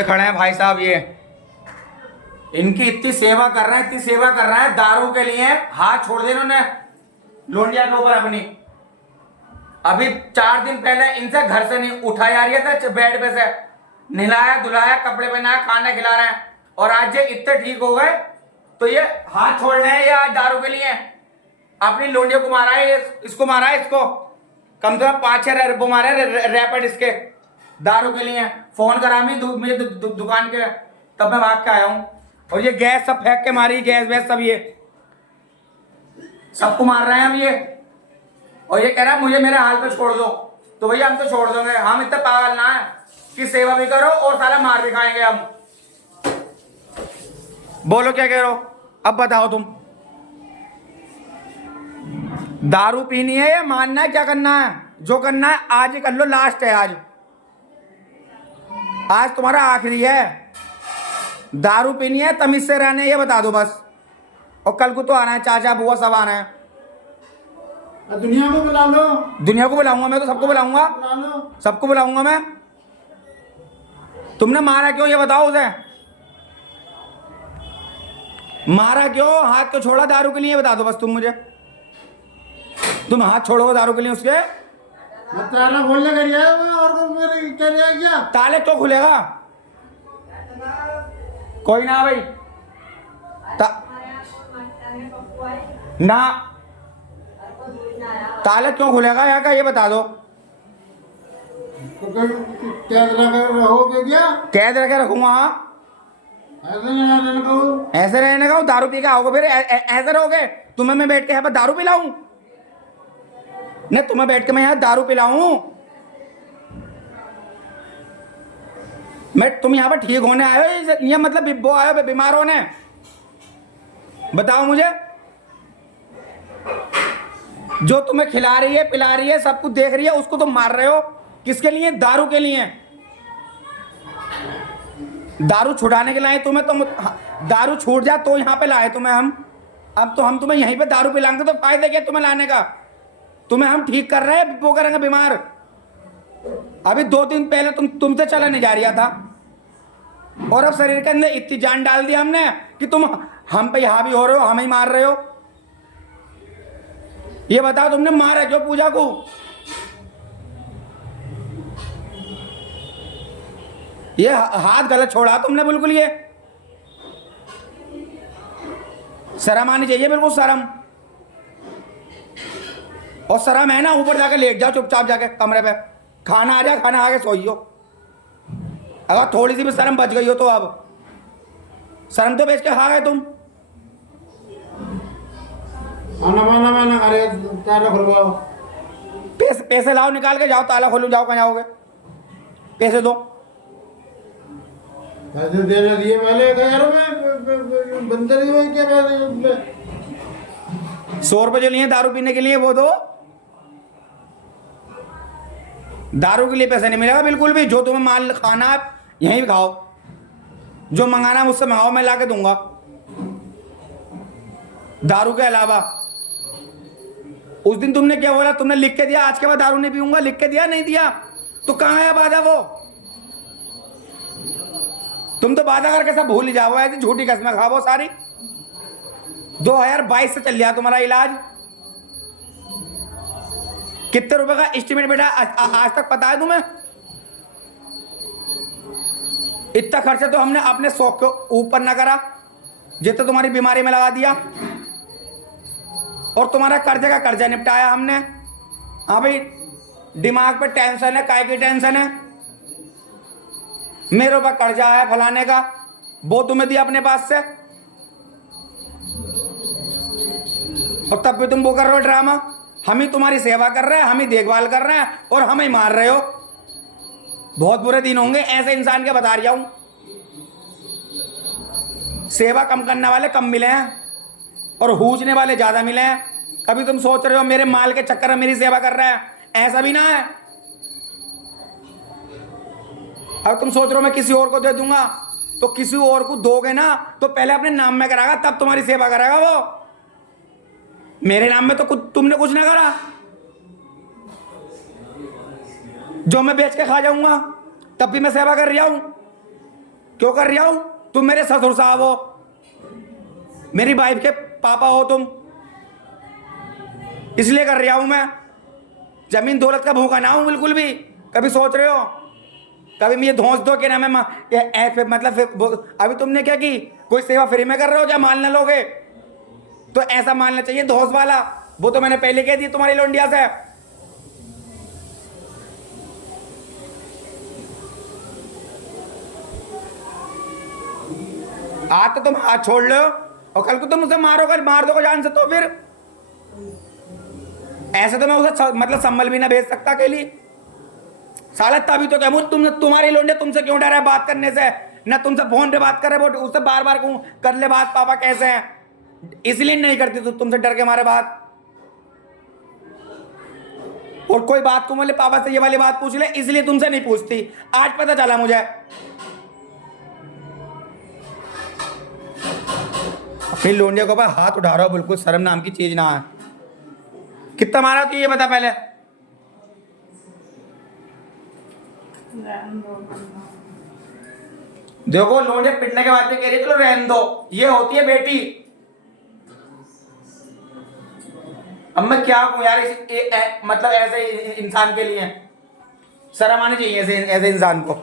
ये खड़े हैं भाई साहब, ये इनकी इतनी सेवा कर रहे हैं, इतनी सेवा कर रहे हैं, दारू के लिए हाथ छोड़ दिए इन्होंने लोंडिया के ऊपर अपनी। अभी 4 दिन पहले इनसे घर से नहीं उठाई जा रही था, बेड पे से नहलाया धुलाया, कपड़े पहनाया, खाना खिला रहे हैं, और आज ये इतने ठीक हो गए तो ये हाथ छोड़ रहे हैं। ये आज दारू के लिए अपनी लोंडिया को मारा है, इसको मारा है, इसको कम से कम 5-6 वो मारे रैपिड इसके दारू के लिए। फोन करा मुझे दुकान के, तब मैं भाग के आया हूँ। और ये गैस सब फेंक के मारी, गैस वैस सब, ये सबको मार रहे हैं हम ये। और ये कह रहा है मुझे मेरे हाल पे छोड़ दो, तो भैया हम तो छोड़ दोगे, हम इतने पागल ना है कि सेवा भी करो और साला मार भी खाएंगे हम। बोलो क्या कह रहे हो, अब बताओ तुम। दारू पीनी है या मानना है, क्या करना है? जो करना है आज ही कर लो, लास्ट है आज, आज तुम्हारा आखिरी है। दारू पीनी है तमीज से रहने, ये बता दो बस। और कल को तो आना है, चाचा बुआ सब आना है। दुनिया को बुला लो। दुनिया को बुलाऊंगा मैं, तो सबको बुलाऊंगा, सबको बुलाऊंगा मैं। तुमने मारा क्यों ये बताओ उसे, मारा क्यों, हाथ तो छोड़ा दारू के लिए, बता दो बस तुम मुझे। तुम हाथ छोड़ोगे दारू के लिए उसके? ताला खोलने का रिया और मेरे क्या ताले तो खुलेगा, कोई ना भाई ना, ताला क्यों खुलेगा यहाँ का, ये बता दो। तो कैद रहोगे क्या? कैद रखे रखूंगा, हाँ। ऐसे रहने का, दारू पी के आओगे फिर ऐसे रहोगे? तुम्हें मैं बैठ के यहाँ पर दारू पिलाऊं? नहीं, तुम्हें बैठ के मैं यहाँ दारू पिलाऊं? मैं तुम यहाँ पर ठीक होने आए हो या मतलब वो आए हो बीमार होने? बताओ मुझे। जो तुम्हें खिला रही है पिला रही है सब कुछ देख रही है, उसको तुम मार रहे हो किसके लिए? दारू के लिए। दारू छुड़ाने के लिए तुम्हें, तुम दारू छूट जा तो यहाँ पे लाए तुम्हें हम। अब तो हम तुम्हें यहीं पे दारू पिलाएंगे तो फायदा क्या तुम्हें लाने का? तुम्हें हम ठीक कर रहे हैं, वो करेंगे बीमार। अभी 2 दिन पहले तुमसे चला नहीं जा रहा था, और अब शरीर के अंदर इतनी जान डाल दी हमने कि तुम हम पे हावी हो रहे हो, हम ही मार रहे हो। ये बताओ तुमने मारा क्यों पूजा को? ये हाथ गलत छोड़ा तुमने बिल्कुल। ये शर्म आनी चाहिए, बिल्कुल शर्म। और शर्म है ना, ऊपर जाके लेट जाओ चुपचाप जाके कमरे पे, खाना आ जाए, खाना आके सोइयो। अगर थोड़ी सी भी शर्म बच गई हो तो अब शर्म तो बेच के खा गए तुम। अरे ताला खुलवाओ। पैसे लाओ निकाल के, जाओ ताला खोलो, जाओ कहाँ जाओगे? पैसे दो। पैसे देने दिए पहले यार, मैं बंदर क्या बात है? 100 रुपये जो लिए दारू पीने के लिए वो दो। दारू के लिए पैसे नहीं मिलेगा बिल्कुल भी। जो तुम्हें माल खाना है यहीं खाओ, जो मंगाना मुझसे मंगाओ, मैं ला के दूंगा। दारू के अलावा उस दिन तुमने क्या बोला? तुमने लिख के दिया आज के बाद दारू नहीं पीऊंगा, लिख के दिया नहीं दिया? तो कहाँ है वादा वो? तुम तो वादा करके सब भूल ही जाओ, ऐसी झूठी कसमें खाओ सारी। 2022 से चल रहा तुम्हारा इलाज। कितने रुपए का एस्टिमेट बेटा आज तक पता है तुम्हें? इतना खर्चा तो हमने अपने शौक के ऊपर ना करा, जितना तुम्हारी बीमारी में लगा दिया। और तुम्हारा कर्जे का कर्जा निपटाया हमने। हाँ भाई, दिमाग पे टेंशन है, काय की टेंशन है? मेरे ऊपर कर्जा है फलाने का, वो तुम्हें दिया अपने पास से, और तब भी तुम वो कर रहे हो ड्रामा। हम ही तुम्हारी सेवा कर रहे हैं, हम ही देखभाल कर रहे हैं, और हम ही मार रहे हो। बहुत बुरे दिन होंगे ऐसे इंसान के, बता रहा हूं। सेवा कम करने वाले कम मिले हैं और हूचने वाले ज्यादा मिले हैं। कभी तुम सोच रहे हो मेरे माल के चक्कर में मेरी सेवा कर रहे हैं? ऐसा भी ना है। अब तुम सोच रहे हो मैं किसी और को दे दूंगा, तो किसी और को दोगे ना तो पहले अपने नाम में कराएगा, तब तुम्हारी सेवा करेगा वो। मेरे नाम में तो तुमने कुछ ना करा। जो मैं बेच के खा जाऊंगा तब भी मैं सेवा कर रहा हूं। क्यों कर रहा हूं? तुम मेरे ससुर साहब हो, मेरी वाइफ के पापा हो तुम, इसलिए कर रहा हूं मैं। जमीन दौलत का भूखा ना हूं बिल्कुल भी। कभी सोच रहे हो कभी मुझे धौंस दो कि ना मैं मतलब अभी तुमने क्या की, कोई सेवा फ्री में कर रहे हो क्या? मान ना लोगे तो ऐसा मानना चाहिए धौंस वाला। वो तो मैंने पहले कह दी तुम्हारी लोंडिया से। आज तो तुम हाथ छोड़ लो और कल को तुम उसे मारोगे, मार दोगे जान से, तो फिर ऐसे तो मैं उसे मतलब संभल भी ना भेज सकता अकेली। साला तभी तो क्या तुमने, तुम्हारी लोंडे तुमसे क्यों डरा है बात करने से? ना तुमसे फोन पे बात कर रहे, वो उससे बार बार कहूं कर ले बात, पापा कैसे हैं, इसलिए नहीं करती तो तुमसे डर के मारे बात। और कोई बात को बोले पापा से ये वाली बात पूछ ले, इसलिए तुमसे नहीं पूछती। आज पता चला मुझे। अपनी लोंडिया के ऊपर हाथ उठा रहा हो, बिल्कुल शर्म नाम की चीज ना है। कितना मारा तू ये बता पहले। देखो लोंडिया पिटने के बाद भी कह रही है चलो रहने दो, ये होती है बेटी। अब मैं क्या कहूं यार मतलब ऐसे इंसान के लिए शर्म आनी चाहिए ऐसे इंसान को।